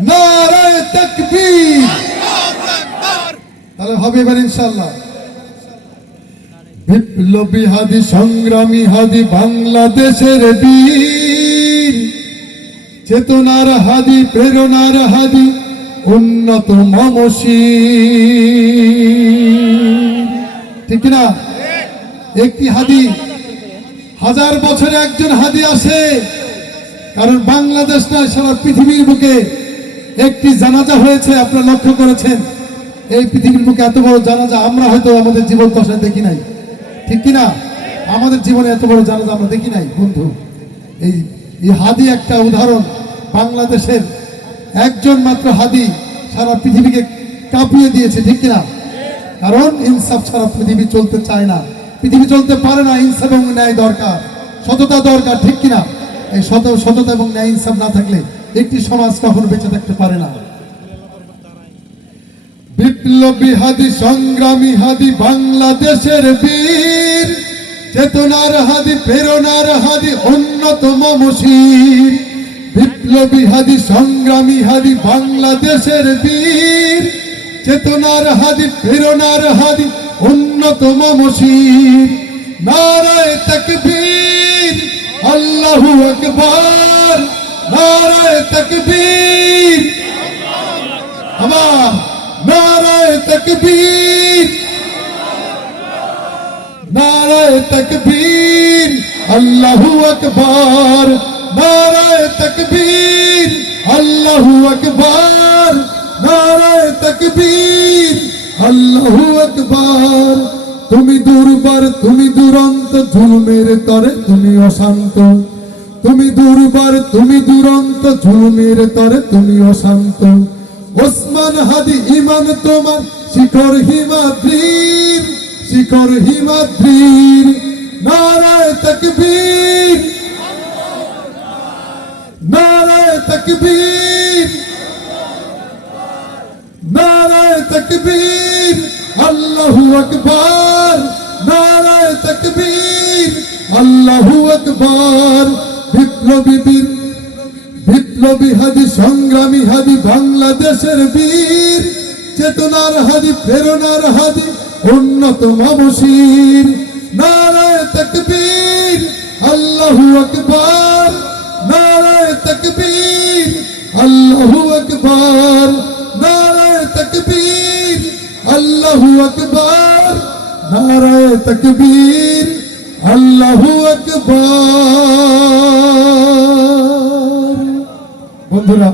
নারায়ে তাকবীর। তাহলে হবে এবার ইনশাআল্লাহ। বিপ্লবী হাদি সংগ্রামী হাদি বাংলাদেশের বীর, চেতনার হাদি প্রেরণার হাদি উন্নত মমশির। ঠিক না? একটি হাদি, হাজার বছরে একজন হাদি আসে। কারণ বাংলাদেশ নয়, সারা পৃথিবীর বুকে একটি জানাজা হয়েছে। আপনারা লক্ষ্য করেছেন, এই পৃথিবীর বুকে এত বড় জানাজা আমরা হয়তো আমাদের জীবন দশায় দেখি নাই। ঠিক কিনা? আমাদের জীবনে এত বড় জানাজা আমরা দেখি নাই বন্ধু। এই হাদি একটা উদাহরণ। বাংলাদেশের একজন মাত্র হাদি সারা পৃথিবীকে কাঁপিয়ে দিয়েছে। ঠিক কিনা? কারণ ইনসাফ ছাড়া পৃথিবী চলতে চায় না, পৃথিবী চলতে পারে না। ইনসাফ এবং ন্যায় দরকার, সততা দরকার। ঠিক কিনা? এই সততা এবং ন্যায় ইনসাফ না থাকলে একটি সমাজ কখনো বেঁচে থাকতে পারে না। বিপ্লবী হাদি সংগ্রামী হাদি বাংলাদেশের বীর, চেতনার হাদি প্রেরণার হাদি অন্যতম মশির। বিপ্লবী হাদি সংগ্রামী হাদি বাংলাদেশের বীর, চেতনার হাদি প্রেরণার হাদি অন্যতম মশির। নারায়ে তাকবীর, আল্লাহু আকবার। নারায়ে তাকবীর, আমার নারায়ে তাকবীর। নারায়ে তাকবীর, আল্লাহু আকবার। নারায়ে তাকবীর, আল্লাহু আকবার। নারায়ে তাকবীর, আল্লাহু আকবার। তুমি দুর্বার, তুমি দুরন্ত, জুলুমের তরে তুমি অশান্ত। তুমি দুর্বার, তুমি দুরন্ত, জুলুমের তরে তুমি অশান্ত। ওসমান হাদি ইমান তোমার শিখর হিমাদ্রির, শিখর হিমাদ্রির। নারায়ে তাকবীর, নারায়ে তাকবীর। নারায়ে তাকবীর, আল্লাহু আকবার। নারায়ে তাকবীর, আল্লাহু আকবার। বিপ্লবী বীর, বিপ্লবী হাদি সংগ্রামী হাদি বাংলাদেশের বীর, চেতনার হাদি প্রেরণার হাদি উন্নতম মশির। নারায়ে তাকবীর, আল্লাহু আকবার। নারায়ে তাকবীর, আল্লাহু আকবার। নারায়ে তাকবীর, আল্লাহু আকবার। নারায়ে তাকবীর, আল্লাহু আকবার। বন্ধুরা,